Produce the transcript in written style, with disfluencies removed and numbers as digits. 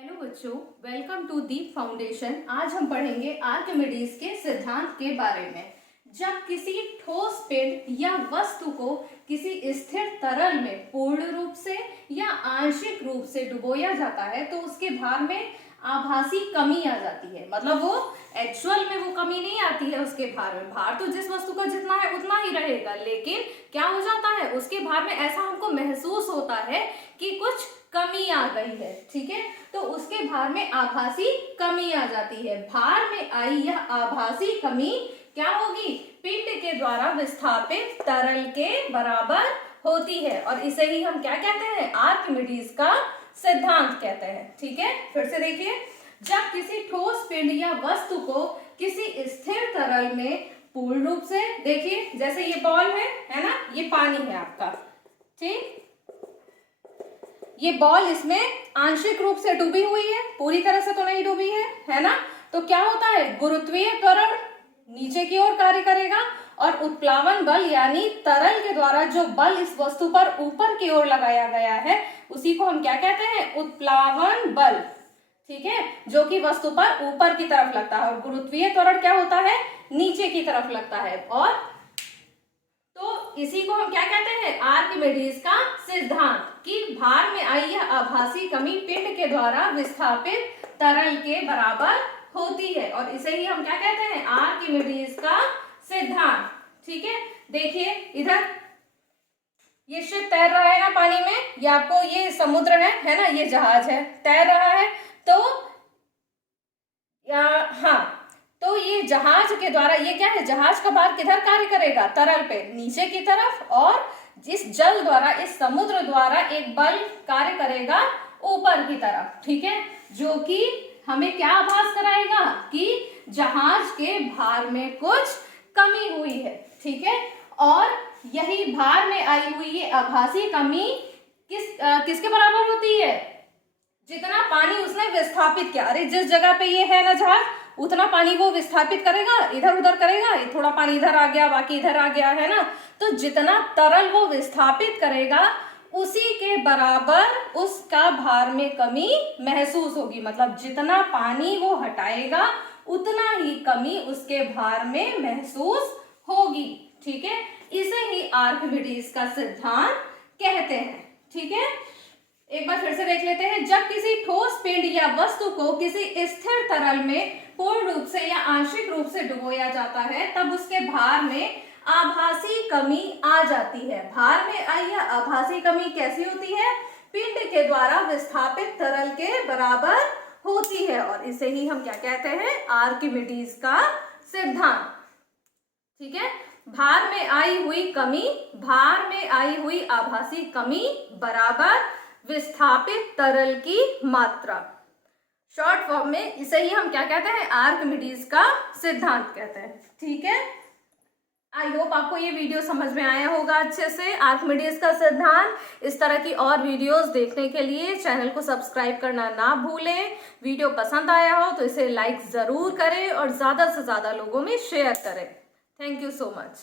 Hello बच्चों, welcome to Deep foundation. आज हम पढ़ेंगे आर्किमिडीज के सिद्धांत के बारे में। जब किसी ठोस पिंड या वस्तु को किसी स्थिर तरल में पूर्ण रूप से या आंशिक रूप से डुबोया जाता है तो उसके भार में आभासी कमी आ जाती है। मतलब वो एक्चुअल में वो कमी नहीं आती है उसके भार में। भार तो जिस वस्तु का जितना है उतना ही रहेगा, लेकिन क्या हो जाता है उसके भार में ऐसा हमको महसूस होता है कि कुछ कमी आ गई है। ठीक है, तो उसके भार में आभासी कमी आ जाती है। भार में आई यह आभासी कमी क्या होगी? पिंड के द्वारा विस्थापित तरल के बराबर होती है और इसे ही हम क्या कहते हैं? आर्किमिडीज का सिद्धांत कहते हैं। ठीक है, फिर से देखिए, जब किसी ठोस पिंड या वस्तु को किसी स्थिर तरल में पूर्ण रूप से, देखिए जैसे ये बॉल है ना, ये पानी है आपका, ठीक, ये बॉल इसमें आंशिक रूप से डूबी हुई है, पूरी तरह से तो नहीं डूबी है ना। तो क्या होता है? गुरुत्वीय त्वरण नीचे की ओर कार्य करेगा और उत्प्लावन बल यानी तरल के द्वारा जो बल इस वस्तु पर ऊपर की ओर लगाया गया है उसी को हम क्या कहते हैं? उत्प्लावन बल। ठीक है, जो कि वस्तु पर ऊपर की तरफ लगता है और गुरुत्वीय त्वरण क्या होता है? नीचे की तरफ लगता है। और तो इसी को हम क्या कहते हैं? आर्किमिडीज का सिद्धांत, कि भार में आई यह आभासी कमी पिंड के द्वारा विस्थापित तरल के बराबर होती है और इसे ही हम क्या कहते हैं? आर्किमिडीज का सिद्धांत। ठीक है, देखिए इधर ये शिप तैर रहा है ना पानी में, ये आपको ये समुद्र है ना, ये जहाज है तैर रहा है। तो हाँ, तो ये जहाज के द्वारा, ये क्या है? जहाज का भार किधर कार्य करेगा? तरल पे, नीचे की तरफ। और जिस जल द्वारा, इस समुद्र द्वारा एक बल कार्य करेगा ऊपर की तरफ। ठीक है, जो कि हमें क्या आभास कराएगा? कि जहाज के भार में कुछ कमी हुई है। ठीक है, और यही भार में आई हुई ये आभासी कमी किसके बराबर होती है? जितना पानी उसने विस्थापित किया। अरे जिस जगह पे ये है ना जहाज, उतना पानी वो विस्थापित करेगा, इधर उधर करेगा, थोड़ा पानी इधर आ गया, बाकी इधर आ गया, है ना। तो जितना तरल वो विस्थापित करेगा उसी के बराबर उसका भार में कमी महसूस होगी। मतलब जितना पानी वो हटाएगा उतना ही कमी उसके भार में महसूस होगी। ठीक है, इसे ही आर्किमिडीज का सिद्धांत कहते हैं। ठीक है, एक बार फिर से देख लेते हैं। जब किसी ठोस पिंड या वस्तु को किसी स्थिर तरल में पूर्ण रूप से या आंशिक रूप से डुबोया जाता है तब उसके भार में आभासी कमी आ जाती है। भार में आई यह आभासी कमी कैसी होती है? पिंड के द्वारा विस्थापित तरल के बराबर होती है और इसे ही हम क्या कहते हैं? आर्किमिडीज का सिद्धांत। ठीक है, भार में आई हुई कमी, भार में आई हुई आभासी कमी बराबर विस्थापित तरल की मात्रा। शॉर्ट फॉर्म में इसे ही हम क्या कहते हैं? आर्किमिडीज का सिद्धांत कहते हैं। ठीक है, आई होप आपको ये वीडियो समझ में आया होगा अच्छे से, आर्किमिडीज का सिद्धांत। इस तरह की और वीडियोस देखने के लिए चैनल को सब्सक्राइब करना ना भूलें। वीडियो पसंद आया हो तो इसे लाइक जरूर करें और ज्यादा से ज्यादा लोगों में शेयर करें। Thank you so much.